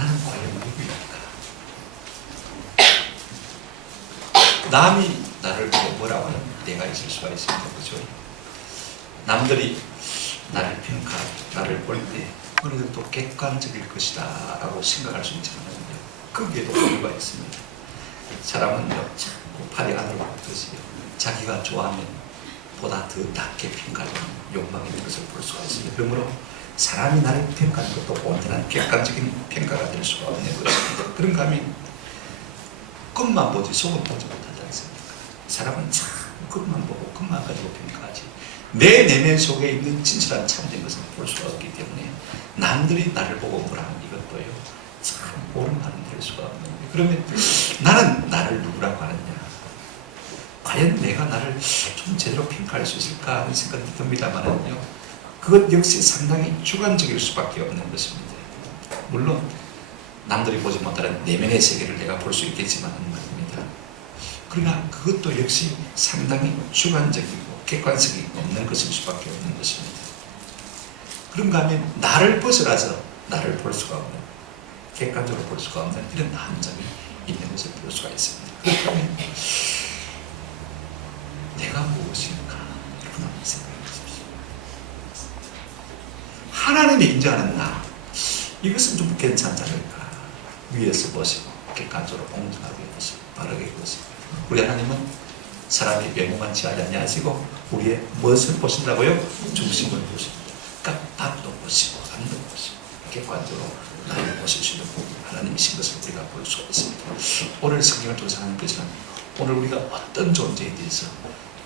나는 과연 누구일까? 남이 나를 보고 뭐라고 하는 내가 있을 수가 있습니다. 그죠? 남들이 나를 평가하고 나를 볼 때 어느 정도 객관적일 것이다 라고 생각할 수 있지 않은데 거기에도 이유가 있습니다. 사람은요 자꾸 팔이 안으로 굽듯이요 자기가 좋아하면 보다 더 낮게 평가하는 욕망이 있는 것을 볼 수가 있습니다. 그러므로 사람이 나를 평가하는 것도 온전한 객관적인 평가가 될 수가 없는 것입니다. 그런가 하면 겉만 보지 속은 보지 못하지 않습니까? 사람은 참 겉만 보고 겉만 가지고 평가하지 내 내면 속에 있는 진실한 참된 것을 볼 수가 없기 때문에 남들이 나를 보고 뭐라 하는 이것도요 참 옳은 말은 될 수가 없는 거예요. 그러면 나는 나를 누구라고 하느냐, 과연 내가 나를 좀 제대로 평가할 수 있을까 하는 생각이 듭니다만은요 그것 역시 상당히 주관적일 수밖에 없는 것입니다. 물론 남들이 보지 못하는 내면의 세계를 내가 볼 수 있겠지만 말입니다. 그러나 그것도 역시 상당히 주관적이고 객관성이 없는 것일 수밖에 없는 것입니다. 그런가 하면 나를 벗어나서 나를 볼 수가 없는, 객관적으로 볼 수가 없는 이런 함정이 있는 것을 볼 수가 있습니다. 그렇다면 내가 무엇인가? 여러분 한번 생각해 보십시오. 하나님이 인정하는 나, 이것은 좀 괜찮지 않을까? 위에서 보시고 객관적으로 공정하게 보시고 바르게 보시고, 우리 하나님은 사람의 외모만 지하지 아니하시고 우리의 무엇을 보신다고요? 중심을 보십니다. 그러니까 밥도 보시고 안도 보시고 객관적으로 나를 보실 수 있는 하나님이신 것을 우리가 볼 수가 있습니다. 오늘 성경을 통해서 하나님께서는 오늘 우리가 어떤 존재에 대해서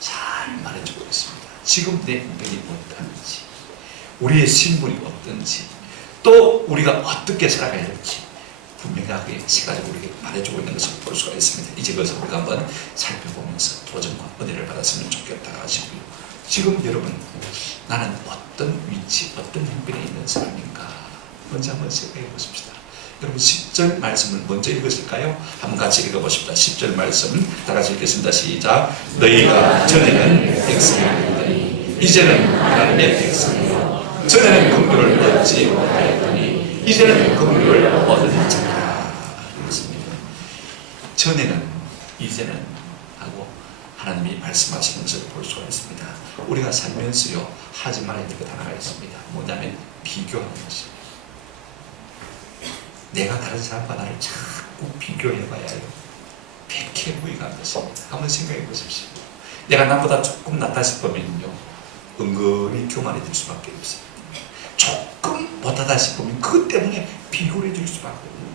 잘 말해주고 있습니다. 지금 내 운명이 어떤지, 우리의 신분이 어떤지, 또 우리가 어떻게 살아가야 할지 분명하게 세 가지로 우리에게 말해주고 있는 것을 볼 수가 있습니다. 이제 그것을 우리가 한번 살펴보면서 도전과 은혜를 받았으면 좋겠다 하시고요. 지금 여러분, 나는 어떤 위치, 어떤 형편에 있는 사람인가 먼저 한번 생각해 보십시다. 여러분 10절 말씀을 먼저 읽으실까요? 한번 같이 읽어보십시다. 10절 말씀 다 같이 읽겠습니다. 시작. 너희가 전에는 백성이었더니 이제는 하나님의 백성이요 전에는 긍휼을 얻지 못하였더니 이제는 긍휼을 얻은 자라. 그렇습니다. 전에는 이제는 하고 하나님이 말씀하시는 것을 볼 수가 있습니다. 우리가 살면서요 하지 말아야 될 것 하나가 있습니다. 뭐냐면 비교하는 것입니다. 내가 다른 사람과 나를 자꾸 비교해봐야 해요. 백해무익한 것입니다. 한번 생각해 보십시오. 내가 남보다 조금 낫다 싶으면요 은근히 교만해질 수밖에 없습니다. 조금 못하다 싶으면 그것 때문에 비교를 해줄 수밖에 없는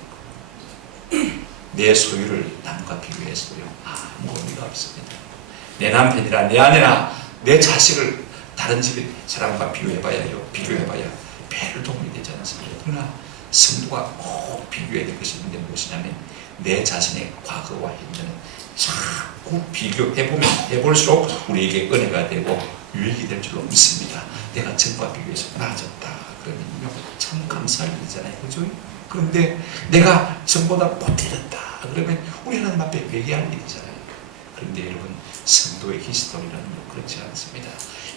거예요. 내 소유를 남과 비교해서요 아무 의미가 없습니다. 내 남편이나 내 아내나 내 자식을 다른 집의 사람과 비교해봐야 해요. 비교해봐야 배를 도움이 되지 않습니다. 그러나 성도가 꼭 비교해야 될 것이 있는데 무엇이냐면 내 자신의 과거와 현재는 자꾸 비교해보면 해볼수록 우리에게 은혜가 되고 유익이 될 줄로 믿습니다. 내가 전과 비교해서 나아졌다 그러면요 참 감사할 일이잖아요. 그죠? 그런데 내가 전보다 못해졌다 그러면 우리 하나님 앞에 회개할 일이잖아요. 그런데 여러분 성도의 히스토리는 그렇지 않습니다.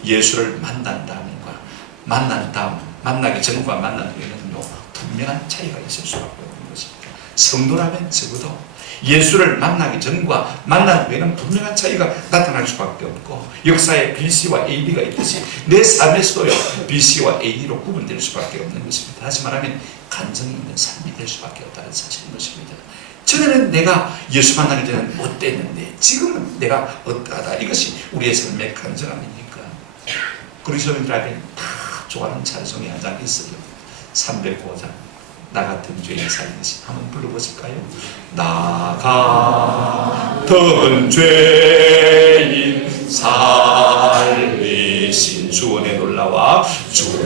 예수를 만난 다음과 만난 다음, 만나기 전과 만난 후에는요 분명한 차이가 있을 수밖에 없는 것입니다. 성도라면 적어도 예수를 만나기 전과 만난 후에는 분명한 차이가 나타날 수밖에 없고 역사에 BC와 AD가 있듯이 내 삶에서도요 BC와 AD로 구분될 수밖에 없는 것입니다. 다시 말하면 간증이 있는 삶이 될 수밖에 없다는 사실인 것입니다. 전에는 내가 예수 만나기 전에는 못됐는데 지금은 내가 어떠하다. 이것이 우리의 삶의 간증 아닙니까? 그리스도인들 앞에 다 좋아하는 찬송이 한 장 있어요. 305장 나 같은 죄인 살리신 한번 불러보실까요? 나 같은 죄인 살리신 주원의 놀라와 주원의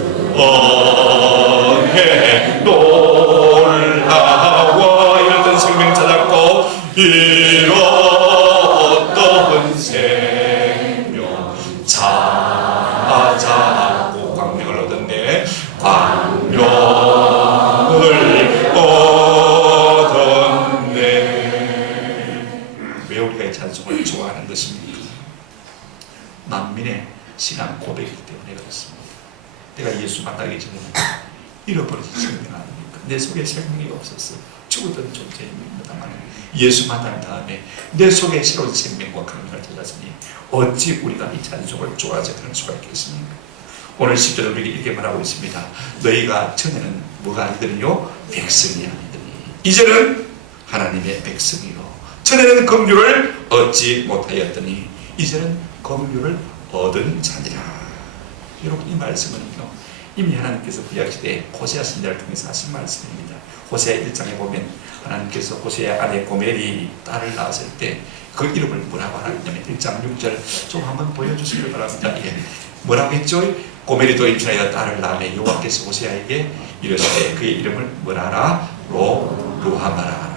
놀라와 이랬던 생명 찾았고 이렇던 생명 찾았고 광명을 얻었네. 광명을 얻었네. 왜 우리가 이 찬송을 좋아하는 것입니까? 만민의 신앙 고백이기 때문에 그렇습니다. 내가 예수 만나기 전에는 잃어버린 생명 아닙니까? 내 속에 생명이 없었어. 죽었던 존재입니다만 예수 만난 다음에 내 속에 새로운 생명과 강력을 찾았으니 어찌 우리가 이 찬송을 좋아하지 않을 수가 있겠습니까? 오늘 10절에 우리에게 이렇게 말하고 있습니다. 너희가 전에는 뭐가 아니더니요? 백성이 아니더니 이제는 하나님의 백성이요. 전에는 긍휼을 얻지 못하였더니 이제는 긍휼을 얻은 자니라. 여러분, 이 말씀은요, 이미 하나님께서 구약시대에 호세아 선지자를 통해서 하신 말씀입니다. 호세아 1장에 보면 하나님께서 호세아 아내 고멜이 딸을 낳았을 때 그 이름을 뭐라고 하냐면 1장 6절 좀 한번 보여주시길 바랍니다. 예. 뭐라고 했죠? 고멜이도 임신하여 딸을 낳으며 여호와께서 호세아에게 이르시되 그의 이름을 뭐라라? 루하마라.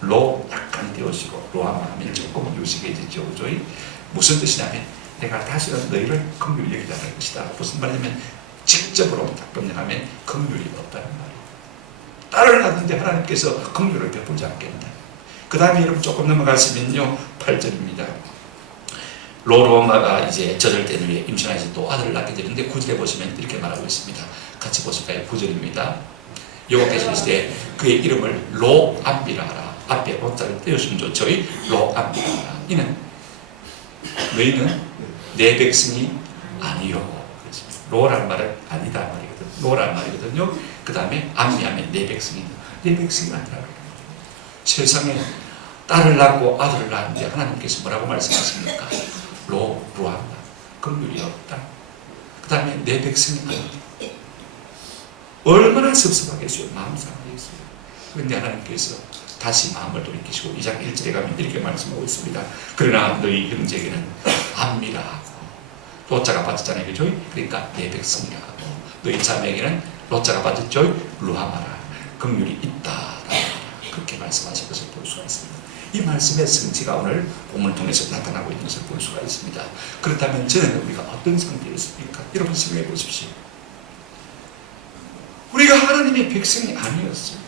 로 약간 되어지고 로하마 하면 조금 유식해지죠. 무슨 뜻이냐면 내가 다시는 너희를 긍휼히 여기지 않을 것이다. 무슨 말이냐면 직접으로 답변하면 긍휼이 없다는 말이에요. 딸을 낳는데 하나님께서 긍휼을 베풀지 않겠다. 그 다음에 여러분 조금 넘어가시면요 8절입니다. 로로마가 이제 젖을 뗀 후에 임신하여서 또 아들을 낳게 되는데 9절에 보시면 이렇게 말하고 있습니다. 같이 보실까요? 9절입니다. 여호와께서 이르시되 그의 이름을 로암비라 하라. 앞에 로자를 떼었으면 좋죠. 로암비라 하라. 이는 너희는 내 백성이 아니요. 로라는 말은 아니다 말이거든요. 로라는 말이거든요. 그 다음에 암비하면 내 백성이다. 내 백성이 아니라. 세상에 딸을 낳고 아들을 낳는데 하나님께서 뭐라고 말씀하십니까? 루한다. 긍휼이 없다. 그 다음에 내 백성이 아니다. 얼마나 섭섭하겠어요. 마음 상하겠어요. 그런데 하나님께서 다시 마음을 돌이키시고 2장 1절에 가면 이렇게 말씀하고 있습니다. 그러나 너희 형제에게는 암미라 하고 로자가 빠졌잖아요. 그죠? 그러니까 내 백성이라 하고 너희 자매에게는 로자가 빠졌죠? 루하마라. 긍휼이 있다. 그렇게 말씀하신 것을 볼 수가 있습니다. 이 말씀의 성취가 오늘 본문을 통해서 나타나고 있는 것을 볼 수가 있습니다. 그렇다면 전에는 우리가 어떤 상태였습니까? 여러분 생각해 보십시오. 우리가 하나님의 백성이 아니었어요.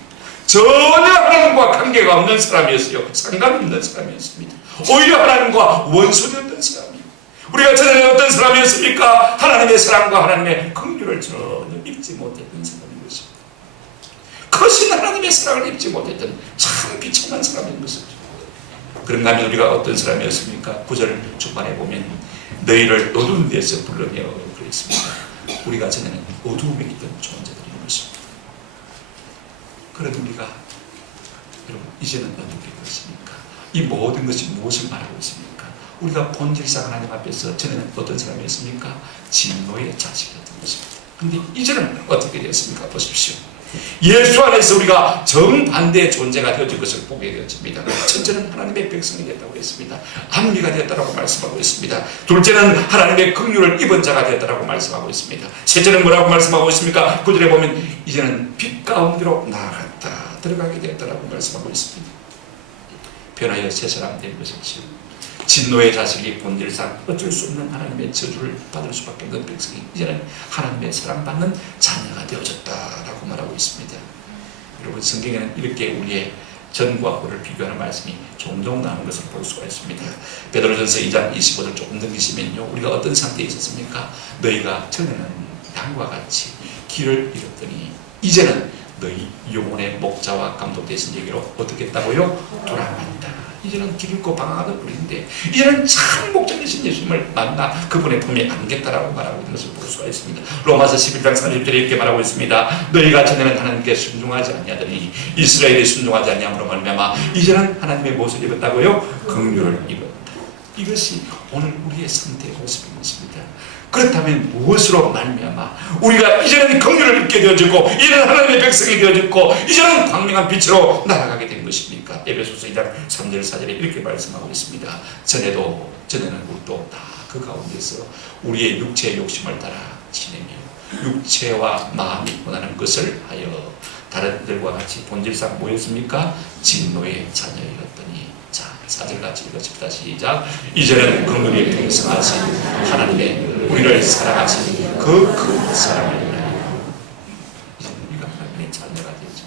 전혀 하나님과 관계가 없는 사람이었어요. 상관없는 사람이었습니다. 오히려 하나님과 원수되었던 사람이에요. 우리가 전에는 어떤 사람이었습니까? 하나님의 사랑과 하나님의 긍휼을 전혀 입지 못했던 사람인 것입니다. 거신 하나님의 사랑을 입지 못했던 참 비참한 사람인 것이죠. 그런가 하면 우리가 어떤 사람이었습니까? 9절 중반에 보면 너희를 어두운 데서 불러내어 그랬습니다. 우리가 전에는 어두움에 있던 존재들인 것입니다. 그런 우리가 여러분 이제는 어떻게 되었습니까? 이 모든 것이 무엇을 말하고 있습니까? 우리가 본질상 하나님 앞에서 전에는 어떤 사람이었습니까? 진노의 자식이었던 것입니다. 그런데 이제는 어떻게 되었습니까? 보십시오. 예수 안에서 우리가 정반대의 존재가 되어진 것을 보게 되어집니다. 첫째는 하나님의 백성이 됐다고 했습니다. 암미가 되었다고 말씀하고 있습니다. 둘째는 하나님의 긍휼을 입은 자가 되었다고 말씀하고 있습니다. 셋째는 뭐라고 말씀하고 있습니까? 9절에 보면 이제는 빛 가운데로 나아갔다 들어가게 되었다고 말씀하고 있습니다. 변하여 새 사람 된 것이지요. 진노의 자식이 본질상 어쩔 수 없는 하나님의 저주를 받을 수밖에 없는 백성이 이제는 하나님의 사랑받는 자녀가 되어졌다라고 말하고 있습니다. 여러분 성경에는 이렇게 우리의 전과 후를 비교하는 말씀이 종종 나오는 것을 볼 수가 있습니다. 베드로전서 2장 25절 조금 넘기시면요. 우리가 어떤 상태에 있었습니까? 너희가 전에는 양과 같이 길을 잃었더니 이제는 너희 영혼의 목자와 감독 되신 얘기로 어떻게 했다고요? 돌아간다. 이제는 길 잃고 방황하던 우리인데 이제는 참 목자 되신 예수님을 만나 그분의 품에 안겠다라고 말하고 있는 것을 볼 수가 있습니다. 로마서 11장 30절에 이렇게 말하고 있습니다. 너희가 전에는 하나님께 순종하지 아니하더니 이스라엘이 순종하지 아니함으로 말미암아 이제는 하나님의 무엇을 입었다고요? 긍휼을 입었다. 이것이 오늘 우리의 상태의 모습인 것입니다. 그렇다면 무엇으로 말미암아 우리가 이제는 긍휼을 입게 되어지고 이제는 하나님의 백성이 되어졌고 이제는 광명한 빛으로 날아가게 된 것입니까? 에베소서 2장 3절 4절에 이렇게 말씀하고 있습니다. 전에는 우리도 다 그 가운데서 우리의 육체의 욕심을 따라 지내며 육체와 마음이 원하는 것을 하여 다른 들과 같이 본질상 뭐였습니까? 진노의 자녀였더니 자 4절 같이 읽어줍시다. 시작. 이제는 긍휼이 풍성하신 하나님의 우리를 사랑하신 그 큰 사랑을 인하여 이제는 우리가 하나님의 자녀가 되죠.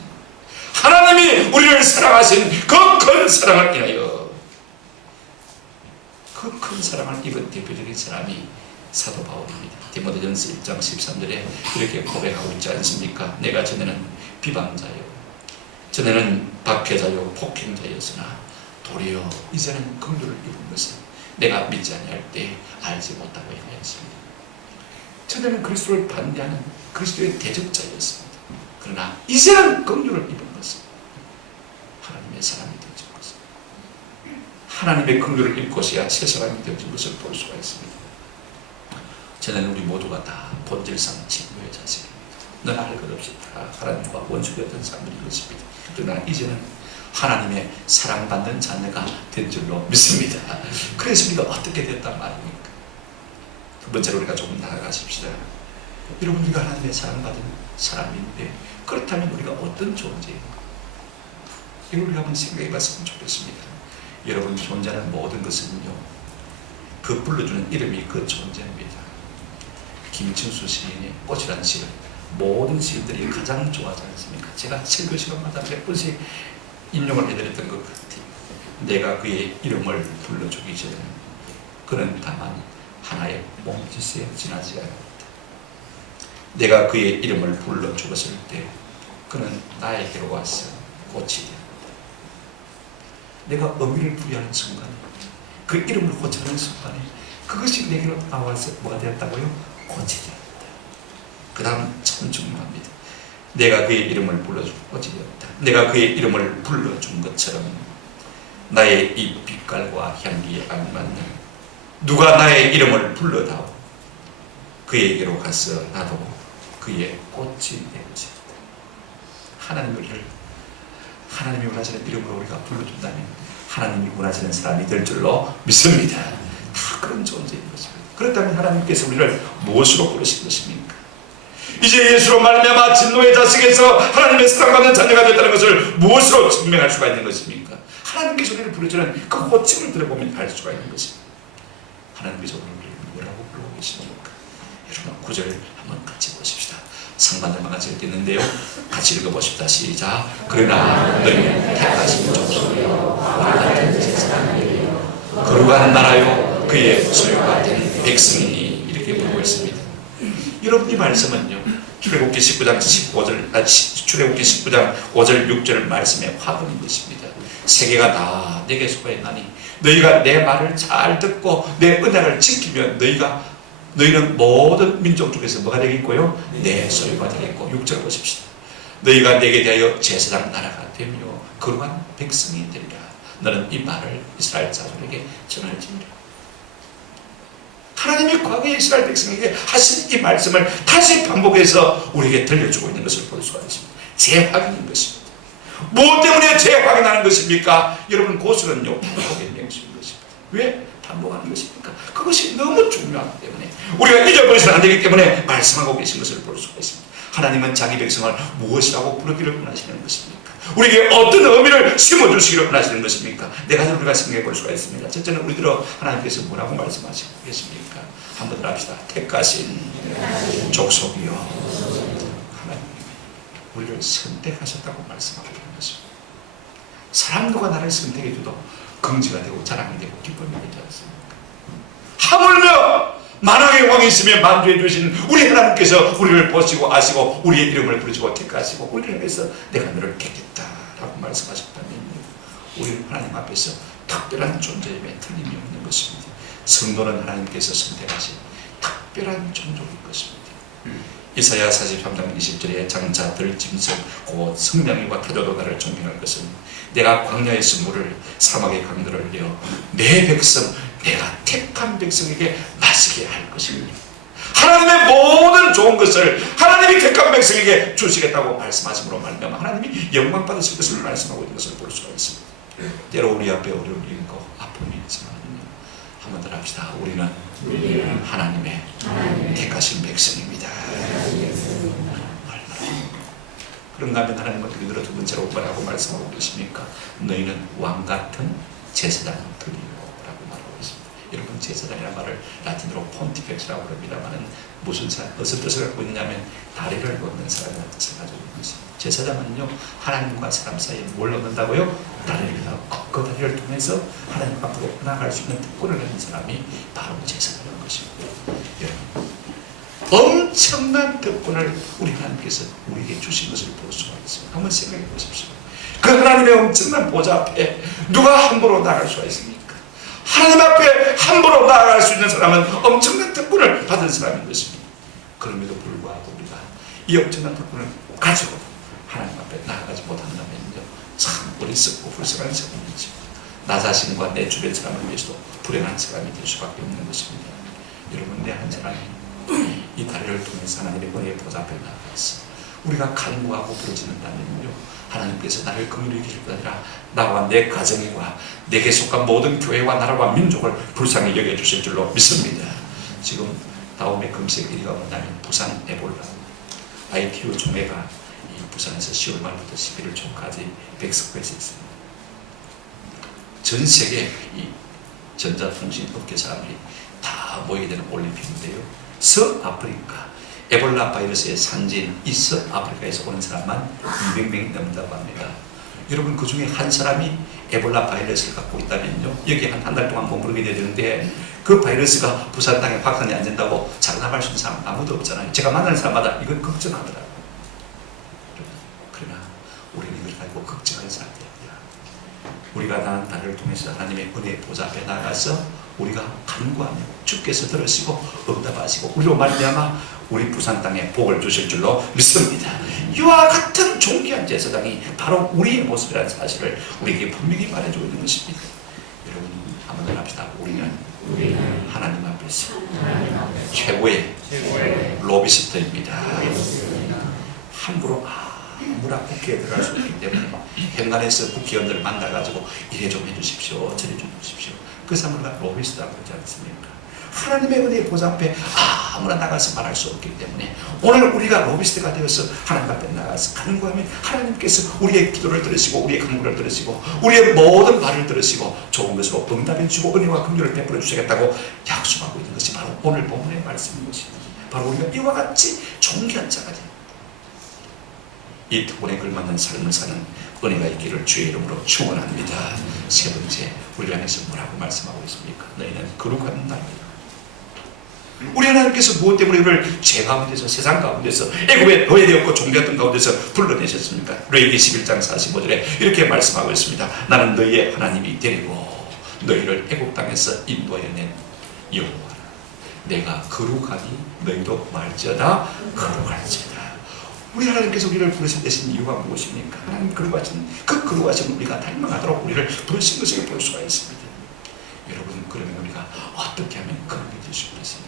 하나님이 우리를 사랑하신 그 큰 사랑을 인하여 그 큰 사랑을 입은 대표적인 사람이 사도 바울입니다. 디모데전서 1장 13절에 이렇게 고백하고 있지 않습니까? 내가 전에는 비방자요, 전에는 박해자요 폭행자였으나 도리어 이제는 긍휼을 입은 것은 내가 믿지 아니할 때 알지 못하고 행하였습니다. 전에는 그리스도를 반대하는 그리스도의 대적자였습니다. 그러나 이제는 긍휼을 입은 것은 하나님의 사람이 되어진 것은, 하나님의 긍휼을 입고서야 새 사람이 되어진 것을 볼 수가 있습니다. 전에는 우리 모두가 다 본질상 친구의 자식입니다. 넌 알 것 없이 다 하나님과 원수되었던 사람들인 것입니다. 그러나 이제는 하나님의 사랑받는 자녀가 된 줄로 믿습니다. 그래서 우리가 어떻게 됐단 말입니까? 두 번째로 우리가 조금 나아가십시다. 여러분, 우리가 하나님의 사랑받은 사람인데 그렇다면 우리가 어떤 존재인가? 이걸 우리가 한번 생각해 봤으면 좋겠습니다. 여러분, 존재하는 모든 것은요, 그 불러주는 이름이 그 존재입니다. 김춘수 시인의 꽃이라는 시를 모든 시인들이 가장 좋아하지 않습니까? 제가 설교 시간마다 몇 번씩 인용을 해드렸던 것 같아요. 내가 그의 이름을 불러주기 전에 그는 다만 하나의 몸짓에 지나지 않았다. 내가 그의 이름을 불러 죽었을 때 그는 나에게로 와서 꽃이 되었다. 내가 의미를 부여하는 순간에, 그 이름을 호칭하는 순간에 그것이 내게로 나와서 뭐가 되었다고요? 꽃이 되었다. 그 다음 참 중요합니다. 내가 그의 이름을 불러준 꽃이 되었다. 내가 그의 이름을 불러준 것처럼 나의 이 빛깔과 향기에 알맞는 누가 나의 이름을 불러다오 그에게로 가서 나도 그의 꽃이 되어지다. 하나님이 원하시는 이름으로 우리가 불러준다면 하나님이 원하시는 사람이 될 줄로 믿습니다. 다 그런 존재인 것입니다. 그렇다면 하나님께서 우리를 무엇으로 부르신 것입니까? 이제 예수로 말미암아 진노의 자식에서 하나님의 사랑받는 자녀가 됐다는 것을 무엇으로 증명할 수가 있는 것입니까? 하나님께서 우리를 부르시는 그 호칭을 들어보면 알 수가 있는 것입니다. 하나님께서 우리를 뭐라고 부르고 계십니까? 여러분, 9절 한번 같이 보십시다. 상반절만 같이 읽겠는데요, 같이 읽어보십시다. 시작. 그러나 너희는 택하신 족속이요 왕 같은 제사장이요 거룩한 나라요 그의 소유 같은 백성이니, 이렇게 부르고 있습니다. 여러분, 이 말씀은요, 출애굽기 19장 5절 6절 말씀의 화분인 것입니다. 세계가 다 내게 속하였나니 너희가 내 말을 잘 듣고 내 은혜를 지키면 너희는 모든 민족 중에서 뭐가 되겠고요? 내 소유가 되겠고. 6절 보십시다. 너희가 내게 대하여 제사장 나라가 되며 거룩한 백성이 되리라. 너는 이 말을 이스라엘 자손에게 전할지니라. 하나님이 과거에 이스라엘 백성에게 하신 이 말씀을 다시 반복해서 우리에게 들려주고 있는 것을 볼 수가 있습니다. 재확인인 것입니다. 무엇 때문에 재확인하는 것입니까? 여러분, 그것은요, 반복의 명수인 것입니다. 왜 반복하는 것입니까? 그것이 너무 중요하기 때문에, 우리가 잊어버려서는 안 되기 때문에 말씀하고 계신 것을 볼 수가 있습니다. 하나님은 자기 백성을 무엇이라고 부르기를 원하시는 것입니까? 우리에게 어떤 의미를 심어주시기를 원하시는 것입니까? 네 가지를 우리가 생각해 볼 수가 있습니다. 첫째는 우리들은 하나님께서 뭐라고 말씀하시고 계십니까? 한번 더 합시다. 택하신 족속이요, 하나님 우리를 선택하셨다고 말씀하고 있는 것입니다. 사람 누가 나를 선택해 줘도 긍지가 되고 자랑이 되고 기쁨이 되지 않습니까? 하물며 만왕의 왕이시며 만주해 주신 우리 하나님께서 우리를 보시고 아시고 우리의 이름을 부르시고 택하시고 우리를 위해서 내가 너를 택했다라고 말씀하셨다면 우리는 하나님 앞에서 특별한 존재임에 틀림이 없는 것입니다. 성도는 하나님께서 선택하신 특별한 종족인 것입니다. 이사야 43장 20절에 장차 들짐승 곧 성냥이와 타조도 나를 존경할 것은 내가 광야에서 물을 사막의 강들을 내어 내 백성 내가 택한 백성에게 마시게 할 것입니다. 하나님의 모든 좋은 것을 하나님이 택한 백성에게 주시겠다고 말씀하심으로 말미암아 하나님이 영광 받으실 것을 말씀하고 있는 것을 볼 수가 있습니다. 때로 우리 앞에 어려움이 있고 아픔이 있지만 한번 더 합시다. 우리는 하나님의 택하신 백성입니다. 그런가 하면 하나님은 우리들을 두 번째로 뭐라고 말씀하고 계십니까? 너희는 왕같은 제사장들이요 라고 말하고 있습니다. 여러분, 제사장이라는 말을 라틴어로 폰티펙스라고 합니다만 무슨 뜻을 갖고 있느냐면 다리를 얻는 사람이라는 뜻을 가지고 있습니다. 제사장은요, 하나님과 사람 사이에 뭘 얻는다고요? 다리를 얻고 그 다리를 통해서 하나님 앞으로 나아갈 수 있는 특권을 얻는 사람이 바로 제사장인 것입니다. 여러분, 엄청난 덕분을 우리 하나님께서 우리에게 주신 것을 볼 수가 있습니다. 한번 생각해 보십시오. 그 하나님의 엄청난 보좌 앞에 누가 함부로 나갈 수가 있습니까? 하나님 앞에 함부로 나아갈 수 있는 사람은 엄청난 덕분을 받은 사람인 것입니다. 그럼에도 불구하고 우리가 이 엄청난 덕분을 가지고 하나님 앞에 나아가지 못한다면요, 참 어리석고 불쌍한 사람이죠. 나 자신과 내 주변 사람을 위해서도 불행한 사람이 될 수밖에 없는 것입니다. 여러분, 내 한 사람이 이 다리를 통해서 하나님의 은혜의 보좌 앞에 나아가서 우리가 간구하고 부르짖는다면요, 하나님께서 나를 긍휼히 여기실 뿐 아니라 나와 내 가정과 내게 속한 모든 교회와 나라와 민족을 불쌍히 여겨주실 줄로 믿습니다. 지금 다음에 금식 일이가 온다면 부산 에볼라 ITU 총회가 이 부산에서 10월 말부터 11월 초까지 백석회에서 있습니다. 전 세계 이 전자통신 업계 사람들이 다 모이게 되는 올림픽인데요, 서아프리카 에볼라 바이러스의 산지인 이 서아프리카에서 오는 사람만 200명이 넘는다고 합니다. 여러분, 그 중에 한 사람이 에볼라 바이러스를 갖고 있다면요, 여기 한 달 동안 머무르게 돼야 되는데 그 바이러스가 부산 땅에 확산이 안 된다고 장담할 수 있는 사람 아무도 없잖아요. 제가 만나는 사람마다 이걸 걱정하더라고요. 그러나 우리는 이걸 가지고 걱정하는 사람들입니다. 우리가 나는 다리를 통해서 하나님의 은혜의 보좌 앞에 나가서 우리가 간구하며 주께서 들으시고 응답하시고 우리로 말미암아 우리 부산 땅에 복을 주실 줄로 믿습니다. 이와 같은 존귀한 제사장이 바로 우리의 모습이라는 사실을 우리에게 분명히 말해주고 있는 것입니다. 여러분, 한번 합시다. 우리는 하나님 앞에서 최고의 로비스트입니다. 함부로 아무나 국회에 들어갈 수 없기 때문에 현관에서 국회의원들을 만나가지고 이래 좀 해주십시오, 저래 좀 해주십시오. 그 사람을 로비스트라고 그러지 않습니까? 하나님의 은혜의 보좌 앞에 아무나 나가서 말할 수 없기 때문에 오늘 우리가 로비스트가 되어서 하나님 앞에 나가서 간구하면 하나님께서 우리의 기도를 들으시고 우리의 간구를 들으시고 우리의 모든 말을 들으시고 좋은 것으로 응답해 주시고 은혜와 긍휼을 베풀어 주시겠다고 약속하고 있는 것이 바로 오늘 본문의 말씀인 것입니다. 바로 우리가 이와 같이 존귀한 자가 됩니다. 이 특권에 걸맞는 삶을 사는 은혜가 있기를 주의 이름으로 축원합니다. 세 번째, 우리를 향해서 뭐라고 말씀하고 있습니까? 너희는 거룩한 나라이다. 우리 하나님께서 무엇 때문에 우리를 죄 가운데서, 세상 가운데서, 애굽에 노예되었고 종되었던 가운데서 불러내셨습니까? 레위기 11장 45절에 이렇게 말씀하고 있습니다. 나는 너희의 하나님이 되리고 너희를 애굽 땅에서 인도해낸 여호와라. 내가 거룩하니 너희도 말지어다 거룩할지어다. 우리 하나님께서 우리를 부르신 이유가 무엇입니까? 하나님 거룩하신 그 거룩하신 우리가 닮아가도록 우리를 부르신 것을 볼 수가 있습니다. 여러분, 그러면 우리가 어떻게 하면 거룩해질 수 있습니까?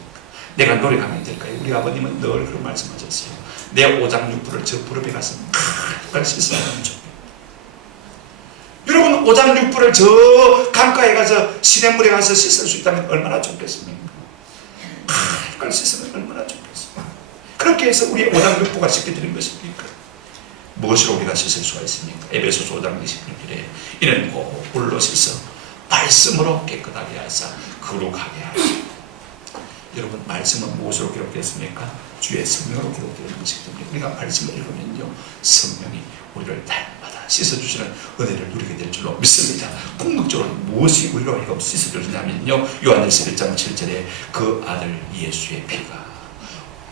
내가 노력하면 될까요? 우리 아버님은 늘 그런 말씀하셨어요. 내 오장육부를 저 무릎에 가서 칼 씻어가면 좋겠다. 여러분, 오장육부를 저 강가에 가서 시냇물에 가서 씻을 수 있다면 얼마나 좋겠습니까? 칼 씻으면 얼마나 좋겠습니까? 그렇게 해서 우리의 오장육부가 씻겨지는 것입니까? 무엇으로 우리가 씻을 수가 있습니까? 에베소서 5장 26절에 이는 곧 물로 씻어 말씀으로 깨끗하게 하사 거룩하게 하시고. 여러분, 말씀은 무엇으로 기록되었습니까? 주의 성령으로 기록되는 것이기 때문에 우리가 말씀을 읽으면요, 성령이 우리를 날마다 씻어주시는 은혜를 누리게 될 줄로 믿습니다. 궁극적으로 무엇이 우리로 하여금 씻어주시냐면요, 요한일서 1장 7절에 그 아들 예수의 피가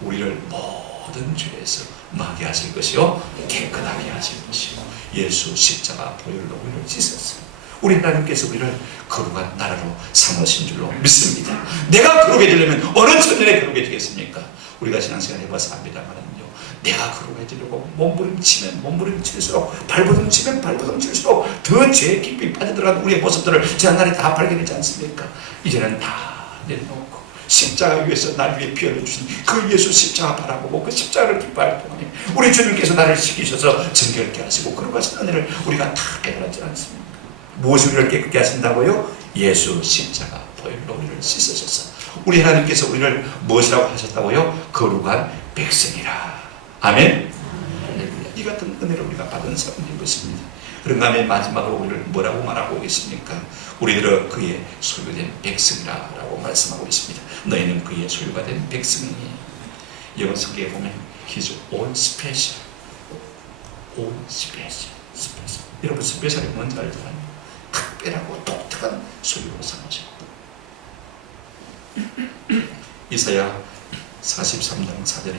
우리를 모든 죄에서 나게 하실 것이요 깨끗하게 하실 것이요. 예수 십자가 보혈로 우리를 씻었어요. 우리 하나님께서 우리를 거룩한 나라로 삼으신 줄로 믿습니다. 내가 거룩해지려면 어느 천년에 거룩해지겠습니까? 우리가 지난 시간에 해봐서 압니다만은요, 내가 거룩해지려고 몸부림치면 몸부림칠수록 발버둥치면 발버둥칠수록 더 죄에 깊이 빠져들어간 우리의 모습들을 지난날에 다 발견하지 않습니까? 이제는 다 내려놓고 십자가 위에서 날 위해 피 흘려주신 그 예수 십자가 바라보고 그 십자가를 기뻐할 동안에 우리 주님께서 나를 지키셔서 정결케 하시고 거룩하신 은혜를 우리가 다 깨달았지 않습니까? 무엇이 우리를 깨끗게 하신다고요? 예수 십자가 보혈로 우리를 씻으셔서 우리 하나님께서 우리를 무엇이라고 하셨다고요? 거룩한 백성이라. 아멘. 이 같은 은혜를 우리가 받은 사람인 것입니다. 그런가 하면 마지막으로 우리를 뭐라고 말하고 계십니까? 우리들은 그의 소유된 백성이라고 말씀하고 있습니다. 너희는 그의 소유가 된 백성이니. 영어 성경에 보면 He's all special. all special. 여러분, 스페셜이 뭔지 알잖아요. 특별하고 독특한 소유로 삼으셨다. 이사야 43장 4절에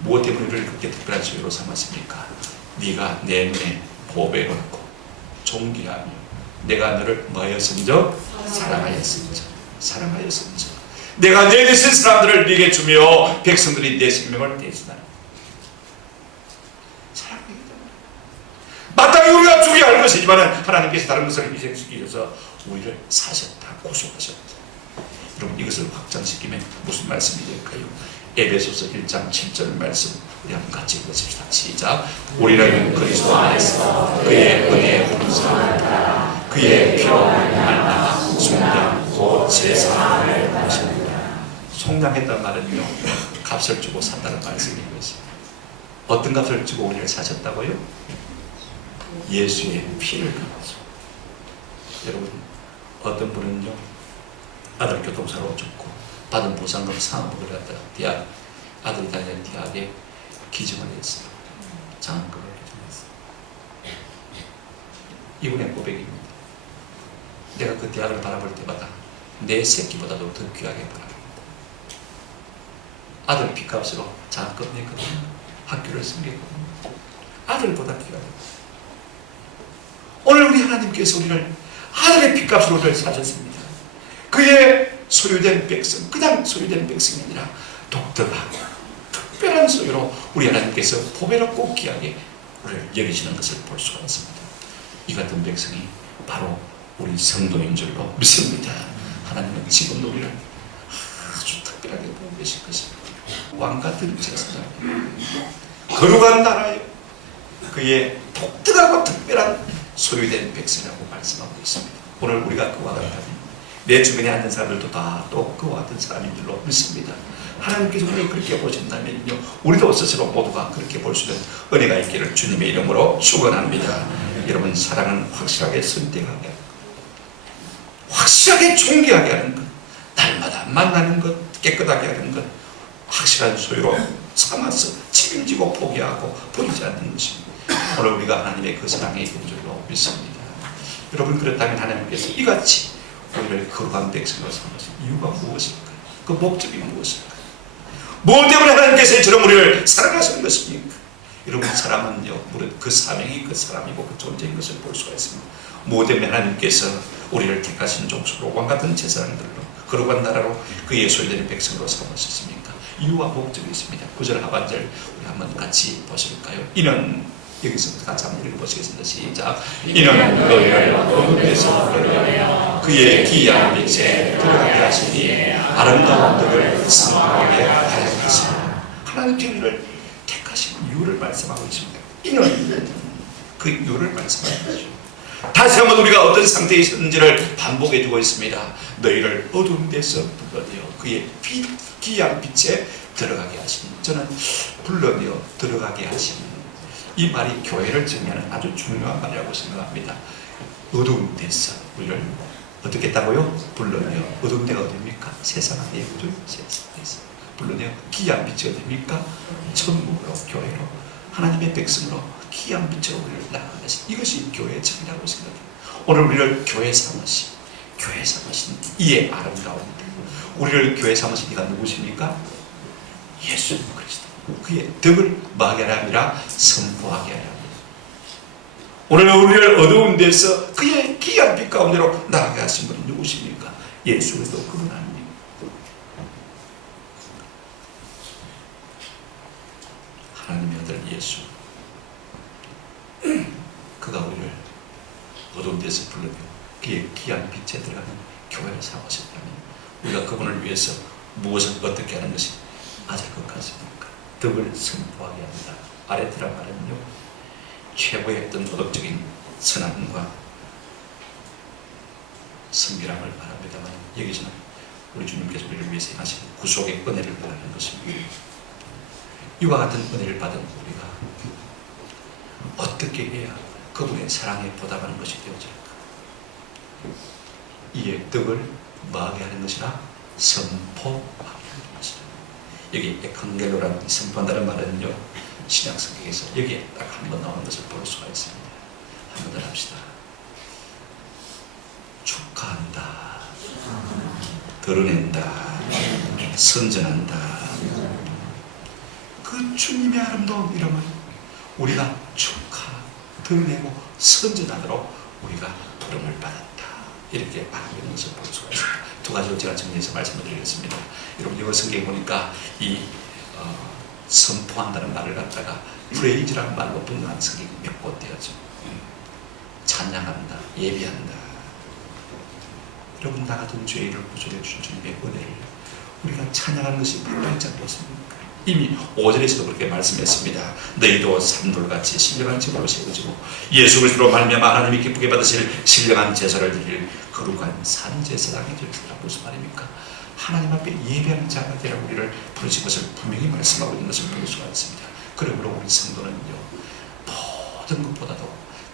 무엇 때문에 우리를 그렇게 특별한 소유로 삼았습니까? 네가 내 눈에 보배롭고 존귀하며 내가 너를 뭐하였은즉 사랑하였은즉 내가 내 대신 사람들을 네게 주며 백성들이 내 생명을 대신하라. 사랑하기 때문에 마땅히 우리가 죽여야 할 것이지만 하나님께서 다른 것을 희생시키셔서 우리를 사셨다, 구속하셨다. 여러분, 이것을 확장시키면 무슨 말씀이 될까요? 에베소서 1장 7절 말씀 우리 한번 같이 읽어봅시다. 시작. 우리는 그리스도 안에서 그의 은혜의 공사를 따라 그의 피로 말미암아 속량 곧 제사함을 받으셨느니라. 속량했단 말은요, 값을 주고 산다는 말씀인 것이죠. 어떤 값을 주고 우리를 사셨다고요? 예수의 피를 값으로. 여러분, 어떤 분은요, 아들 교통사고로 죽고 받은 보상금 상업을 갖다가 대학, 아들이 다니는 대학에 기증을 했어요. 장학금을 기증했어요. 이분의 고백입니다. 내가 그 대학을 바라볼 때마다 내 새끼보다도 더 귀하게 바라봅니다. 아들 빚값으로 장학금 냈거든요. 학교를 섬겼거든요. 아들보다 귀하게. 오늘 우리 하나님께서 우리를 아들의 빚값으로 우리를 사셨습니다. 그의 소유된 백성, 그냥 소유된 백성이 아니라 독특하고 특별한 소유로 우리 하나님께서 보배롭고 귀하게 우리를 여기시는 것을 볼 수가 있습니다. 이 같은 백성이 바로 우리 성도인 줄로 믿습니다. 하나님은 지금도 우리를 아주 특별하게 보고 계실 것입니다. 왕같은 제사장, 거룩한 나라에 그의 독특하고 특별한 소유된 백성이라고 말씀하고 있습니다. 오늘 우리가 그와 같다면 내 주변에 앉는 사람들도 다 또 그와 같은 사람인 줄로 믿습니다. 하나님께서 우리를 그렇게 보신다면요, 우리도 스스로 모두가 그렇게 볼 수 있는 은혜가 있기를 주님의 이름으로 축원합니다. 여러분, 사랑은 확실하게 선택하게 하는 것, 확실하게 존귀하게 하는 것, 날마다 만나는 것, 깨끗하게 하는 것, 확실한 소유로 삼아서 책임지고 포기하고 버리지 않는 것입니다. 오늘 우리가 하나님의 그 사랑에 있는 줄로 믿습니다. 여러분, 그렇다면 하나님께서 이같이 우리를 거룩한 백성으로 삼으신 이유가 무엇일까요? 그 목적이 무엇일까요? 무엇 때문에 하나님께서 저런 우리를 사랑하시는 것입니까? 여러분, 사람은요, 무릇 그 사명이 그 사람이고 그 존재인 것을 볼 수가 있습니다. 무엇 때문에 하나님께서 우리를 택하신 족속으로 왕같은 제사장들로 거룩한 나라로 그의 소유되는 백성으로 삼으셨습니까? 이유와 목적이 있습니다. 9절 하반절 우리 한번 같이 보실까요? 이는, 여기서부터 같이 한번 읽어보시겠습니다. 시작. 이는 너희를 어둠에서 불러내어 그의 기이한 빛에 들어가게 하시니 아름다운 덕을 선포하게 하였습니다. 하나님께 우리를 택하신 이유를 말씀하고 있습니다. 이는 그 이유를 말씀하는 거죠. 다시 한번 우리가 어떤 상태에 있었는지를 반복해주고 있습니다. 너희를 어두운 데서 불러내어 그의 기이한 빛에 들어가게 하시니, 저는 불러내어 들어가게 하시니, 이 말이 교회를 정의하는 아주 중요한 말이라고 생각합니다. 어두운 데서 우리를 어떻게 했다고요? 불러내어. 어두운 데가 어디입니까? 세상 안에 어두운 세상에서 불러내어 기이한 빛이 어디입니까? 천국으로, 교회로, 하나님의 백성으로 기이한 빛으로 우리를 나아가신, 이것이 교회의 정의라고 생각합니다. 오늘 우리를 교회 삼으신 이의 아름다운 우리를 교회 삼으신 이가 누구십니까? 예수 그리스도. 그의 덕을 막게 하라 아니라 선포하게 하라. 오늘 우리를 어두운 데서 그의 기이한 빛 가운데로 나가게 하신 분이 누구십니까? 예수 그리스도, 그분 아닙니까? 하나님의 아들 예수, 그가 우리를 어두운 데서 불러내어 그의 기이한 빛에 들어가는 교회를 삼으셨다면 우리가 그분을 위해서 무엇을 어떻게 하는 것이 맞을 것 같습니까? 덕을 선포하게 합니다. 아레트라 말은요, 최고의 어떤 도덕적인 선함과 성결함을 말합니다만, 여기서는 우리 주님께서 우리를 위해서 행하신 구속의 은혜를 말하는 것입니다. 이와 같은 은혜를 받은 우리가 어떻게 해야 그분의 사랑에 보답하는 것이 되어질까? 이의 덕을 뭐하게 하는 것이라? 선포하게 하는 것이라. 여기 에칸겔로라는 선포한다는 말은요, 신약 성경에서 여기에 딱 한 번 나오는 것을 볼 수가 있습니다. 한 번 더 합시다. 축하한다, 드러낸다, 선전한다, 그 주님의 아름다운 이름을 우리가 축하, 드러내고 선전하도록 우리가 부름을 받았다. 이렇게 말하고 있는 것을 볼 수가 있습니다. 두 가지로 제가 정리해서 말씀을 드리겠습니다. 여러분 영어 성경에 보니까 이 선포한다는 말을 갖다가 프레이즈라는 말로 번역한 성경이 몇 번 되었죠. 찬양한다, 예배한다. 여러분 나 같은 죄인을 구속해 주신 주님의 은혜를 우리가 찬양하는 것이 마땅치 않겠습니까? 이미 5절에서도 그렇게 말씀했습니다. 너희도 산돌같이 신령한 제물로 세워지고 예수 그리스도로 말미암아 하나님이 기쁘게 받으실 신령한 제사를 드릴 거룩한 산제사장이 되리라. 무슨 말입니까? 하나님 앞에 예배하는 자가 되라 우리를 부르신 것을 분명히 말씀하고 있는 것을 볼 수가 있습니다. 그러므로 우리 성도는요, 모든 것보다도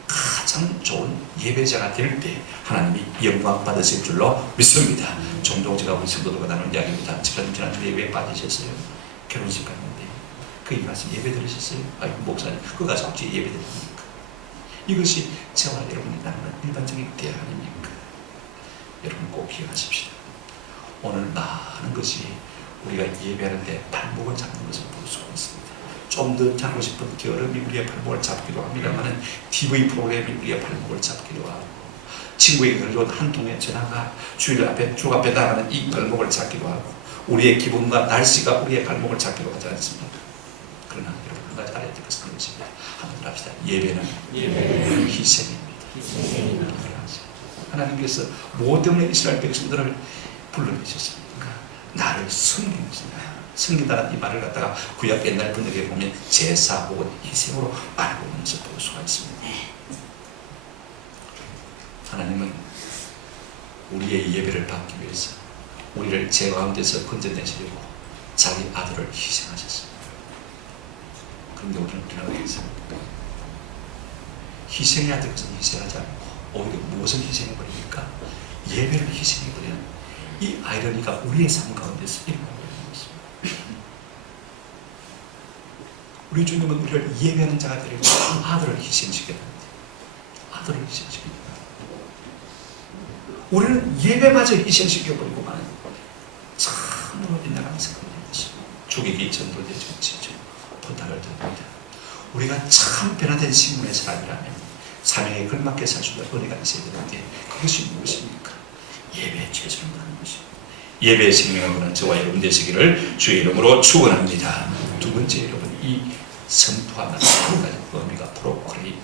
가장 좋은 예배자가 될 때 하나님이 영광 받으실 줄로 믿습니다. 종종 제가 우리 성도들과 나누는 이야기입니다. 지금 지난주 예배에 빠지셨어요. 결혼식 갔는데 거기 가서 예배 드리셨어요? 아이고 목사님 그거 가서 어찌 예배 드립니까? 이것이 저와 여러분이 나누는 일반적인 대화 아닙니까? 여러분 꼭 기억하십시오. 오늘 많은 것이 우리가 예배하는 데 발목을 잡는 것을 볼 수가 있습니다. 좀 더 잡고 싶은 게으름이 우리의 발목을 잡기도 합니다만 TV 프로그램이 우리의 발목을 잡기도 하고 친구에게 가져온 한 통의 전화가 주일 앞에 주 앞에 나가는 이 발목을 잡기도 하고 우리의 기분과 날씨가 우리의 발목을 잡기도 하지 않습니까? 그러나 여러분 한 가지 알아야 될 것은 그것입니다. 한번 합시다. 예배는 희생입니다. 하나님께서 무엇 때문에 이스라엘 백성들을 불러내셨습니까? 나를 섬긴다는 이 말을 갖다가 구약 옛날 분들에게 보면 제사 혹은 희생으로 말하고 있는 것을 볼 수가 있습니다. 하나님은 우리의 예배를 받기 위해서 우리를 죄 가운데서 건져내시려고 자기 아들을 희생하셨습니다. 그런데 오늘은 우리는 어떻게 생각합니까? 희생해야 될 것은 희생하지 않고 오히려 무엇을 희생해버립니까? 예배를 희생해버리는 이 아이러니가 우리의 삶 가운데서 일어나고 있는 것입니다. 우리 주님은 우리를 예배하는 자가 되려고 아들을 희생시켰는데 아들을 희생시켰는데 우리는 예배마저 희생시켜버리고만 참으로 빗나가는 생각을 했습니다. 죽이기 전도되죠. 진짜 부탁을 드립니다. 우리가 참 변화된 신분의 사람이라면 사명에 걸맞게 살 수 있는 은혜가 있어야 되는데 그것이 무엇입니까? 예배에 최선을 다하는 것입니다. 예배의 생명을 보는 저와 여러분 되시기를 주의 이름으로 축원합니다. 두 번째 여러분 이 선포하는 한 가지 의미가 프로클레임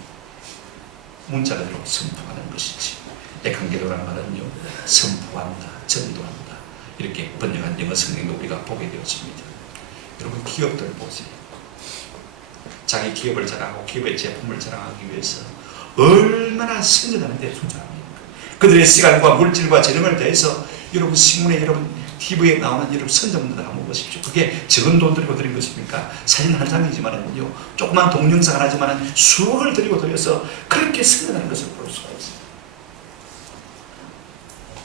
문자대로 선포하는 것이지 에칸겔로라는 말은요 선포한다, 전도한다 이렇게 번역한 영어 성경도 우리가 보게 되었습니다. 여러분 기업들 보세요. 자기 기업을 자랑하고 기업의 제품을 자랑하기 위해서 얼마나 선전하는 데 투자합니까? 그들의 시간과 물질과 재능을 다해서 여러분 신문에 여러분 TV에 나오는 여러분 선전문들 한번 보십시오. 그게 적은 돈 들이고 드린 것입니까? 사진 한 장이지만은요 조그만 동영상 하나지만은 수억을 들이고 들여서 그렇게 선전하는 것을 볼 수가 있습니다.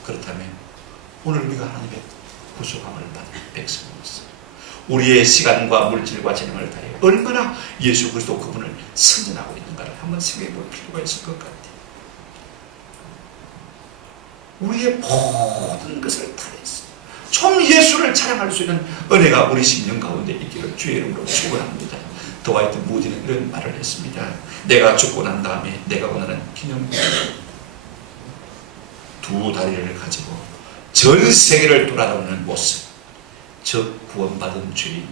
그렇다면 오늘 우리가 하나님의 구속함을 받은 백성으로서 우리의 시간과 물질과 재능을 다해 얼마나 예수 그리스도 그분을 선전하고 있는가를 한번 생각해 볼 필요가 있을 것 같아요. 우리의 모든 것을 다해서 좀 예수를 자랑할 수 있는 은혜가 우리 심령 가운데 있기를 주의 이름으로 축원합니다. 더와이트 무디는 이런 말을 했습니다. 내가 죽고 난 다음에 내가 원하는 기념비 두 다리를 가지고 전 세계를 돌아다니는 모습, 즉 구원받은 죄인이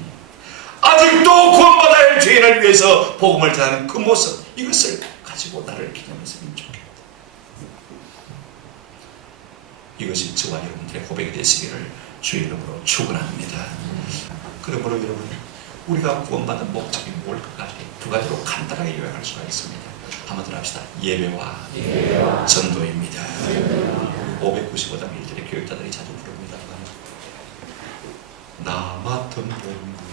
아직도 구원받아야 할 죄인을 위해서 복음을 전하는 그 모습, 이것을 가지고 나를 기념했으면 좋겠다. 이것이 저와 여러분들의 고백이 되시기를 주의 이름으로 축원합니다. 그러므로 여러분 우리가 구원받은 목적이 뭘 것 같아요? 두 가지로 간단하게 요약할 수가 있습니다. 한번 더 합시다. 예배와 전도입니다. 595장 1절에 교육자들이 자주 부릅니다. 나 맡은 본분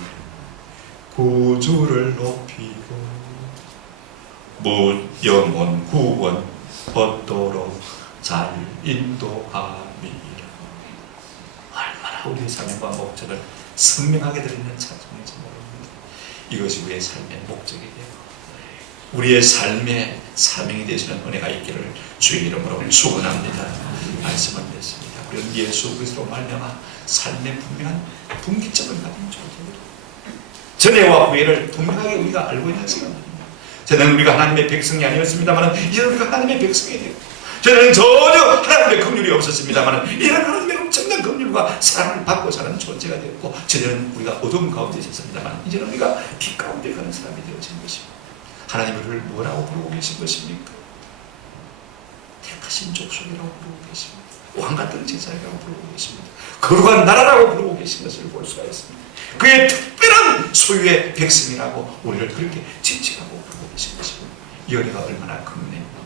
구주를 높이고 못 영원 구원 얻도록 잘 인도함이라. 얼마나 우리의 삶과 목적을 선명하게 드리는 찬송인지 모릅니다. 이것이 우리의 삶의 목적이 되고 우리의 삶의 사명이 되시는 은혜가 있기를 주의 이름으로 축원합니다. 말씀을 맺습니다. 우리는 예수 그리스도로 말미암아 삶의 분명한 분기점을 가진 존재입니다. 전에와 후회를 분명하게 우리가 알고 있는 시간입니다. 저는 우리가 하나님의 백성이 아니었습니다만 이제 우리가 하나님의 백성이 되고, 저는 전혀 하나님의 긍휼이 없었습니다만 이런 하나님의 엄청난 긍휼과 사랑을 받고 사는 존재가 되었고, 저는 우리가 어두운 가운데 있었습니다만 이제는 우리가 빛 가운데 가는 사람이 되어진 것입니다. 하나님을 뭐라고 부르고 계신 것입니까? 택하신 족속이라고 부르고 계십니다. 왕같은 제사라고 부르고 계십니다. 거룩한 나라라고 부르고 계신 것을 볼 수가 있습니다. 그의 특별한 소유의 백성이라고 우리를 그렇게 지칭하고 부르고 계신 것입니다. 이 은혜가 얼마나 큰 은혜입니까?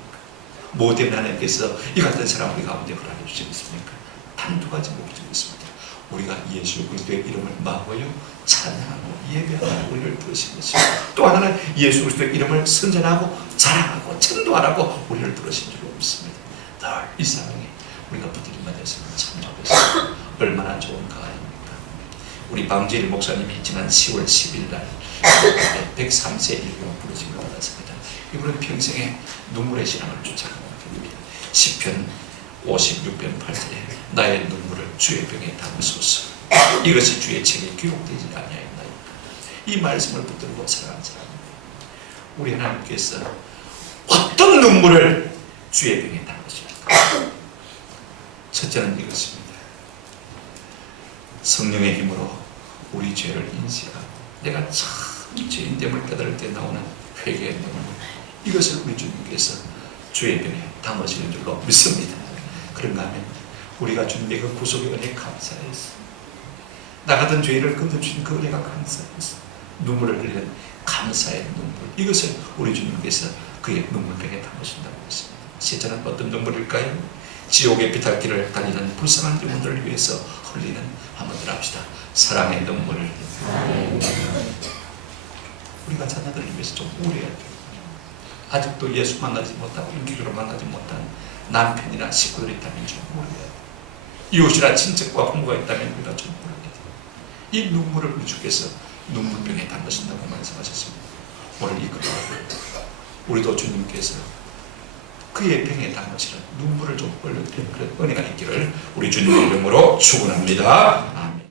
뭐 때문에 하나님께서 이 같은 사람 우리 가운데 허락해 주시겠습니까? 단 두 가지 목적이 있습니다. 우리가 예수 그리스도의 이름을 마고요 찬양하고 예배하고 우리를 부르신 것입니다. 또 하나는 예수 그리스도의 이름을 선전하고 자랑하고 천도하라고 우리를 부르신 줄로 믿습니다. 늘 이 사랑에 우리가 붙들림만 했으면 참 좋겠습니다. 얼마나 좋은 가을입니까? 우리 방재일 목사님이 지난 10월 10일 날 103세 일기로 부르심을 받았습니다. 이분은 평생에 눈물의 신앙을 쫓아가는 분입니다. 시편 56편 8절에 나의 눈물을 주의 병에 담으소서, 이것이 주의 책에 기록되지 아니하였나이까. 이 말씀을 붙들고 살아가는 사람입니다. 우리 하나님께서 어떤 눈물을 주의 병에 담으십니까? 첫째는 이것입니다. 성령의 힘으로 우리 죄를 인식하고 내가 참 죄인됨을 깨달을 때 나오는 회개의 눈물, 이것을 우리 주님께서 주의 병에 담으시는 줄로 믿습니다. 그런가 하면 우리가 주님의 그 구속의 은혜에 감사해서 나가던 죄인을 건져주신 그 은혜가 감사해서 눈물을 흘리는 감사의 눈물, 이것을 우리 주님께서 그의 눈물병에 담으신다고 했습니다. 세자는 어떤 눈물일까요? 지옥의 비탈길을 달리는 불쌍한 영혼들을 위해서 흘리는, 한번 더 합시다. 사랑의 눈물을. 우리가 자녀들을 위해서 좀 우려해야 돼요. 아직도 예수 만나지 못하고 인기적으로 만나지 못한 남편이나 식구들이 있다면 좀 우려해야 돼요. 이웃이나 친척과 부모가 있다면 우리가 좀 우려해야 돼요. 이 눈물을 우리 주께서 눈물병에 담으신다고 말씀하셨습니다. 오늘 이 글을 우리도 주님께서 그의 병에 담으시는 눈물을 좀 흘려드리는 그런 은혜가 있기를 우리 주님의 이름으로 축원합니다. 아멘.